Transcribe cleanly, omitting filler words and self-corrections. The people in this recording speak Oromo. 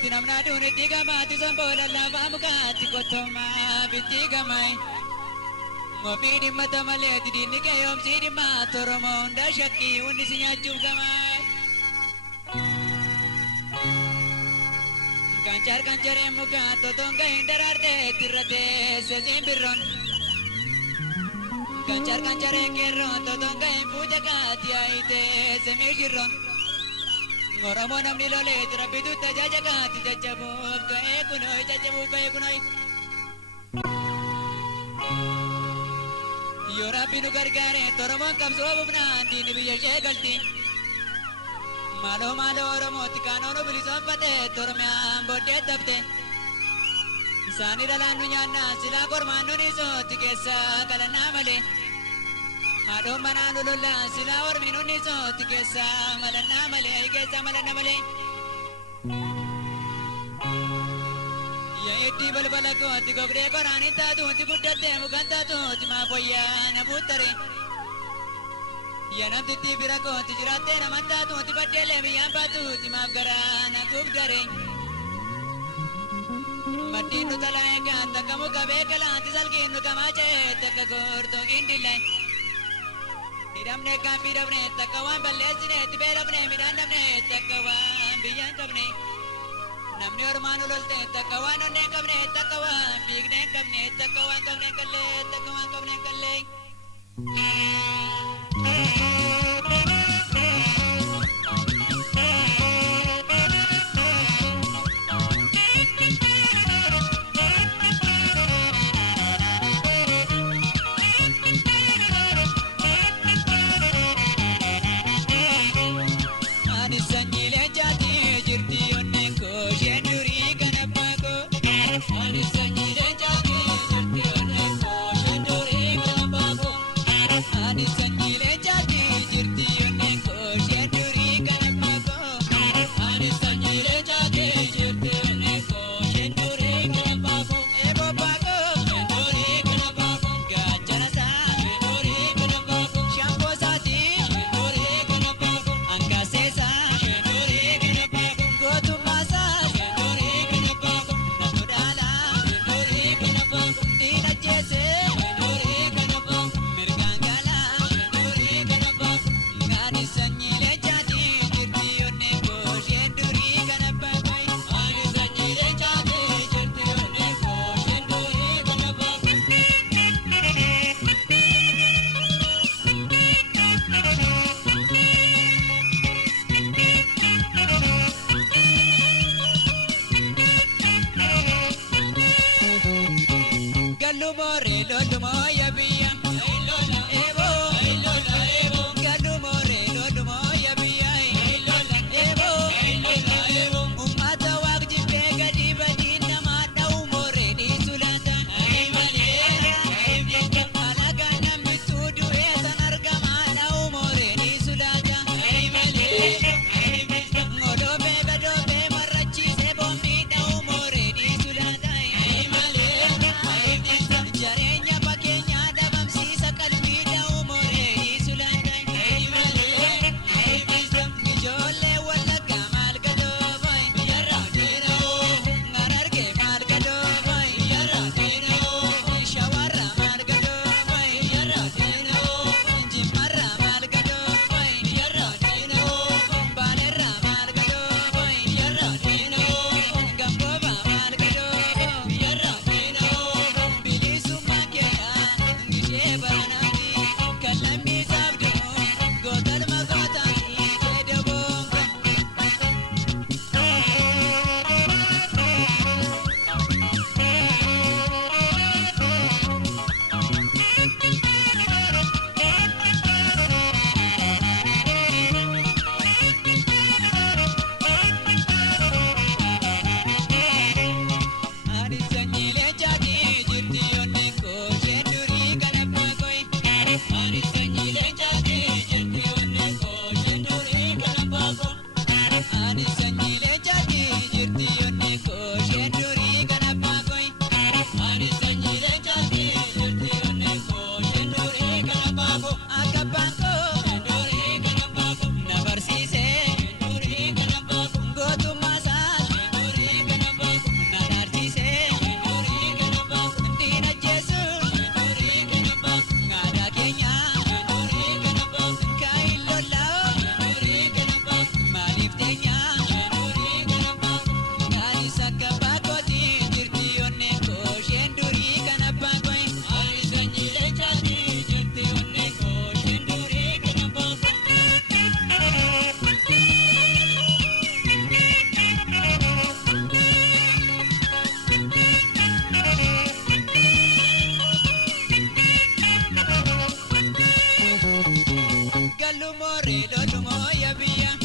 ti namna duni ti gamati sambola lava mukati kotoma biti gamai ngopi di mata male ti dini kayom si di matoro monda shaki undi sinya gamai kancar kancar muka totongga indararte tirate sesimbirron kancar kancar kerro totongga puja katia ite semigirron ngoramo namni lole tirabidu tajaja kati jajabub kae kunoi yora pinu gargare toromon kamso bubnan dini biya shegalti malo malo oromo tikano no bilisam pate torme ambode dabte sani dalanu nyanna sila kormanu niso tikesa kalana male ado mananu lulla sila orminu niso tikesa malana male ikesa malana male ya eti balbala ko tikogre korani tatu tikudatte muganta tu tima poya nabutare yanam titi birako tijirate namanta tu tibadele miyamba tu timagara nakugdare madinu talaega takamu kabekala tisalginu kamache takagorto gindilai iramne kambirabne takawan balesine tiberabne mirandamne takawan biyan kabne namni ormanu lolte takawan onne kabne takawan bigne kabne takawan kabne kalle more lolu mo ya biya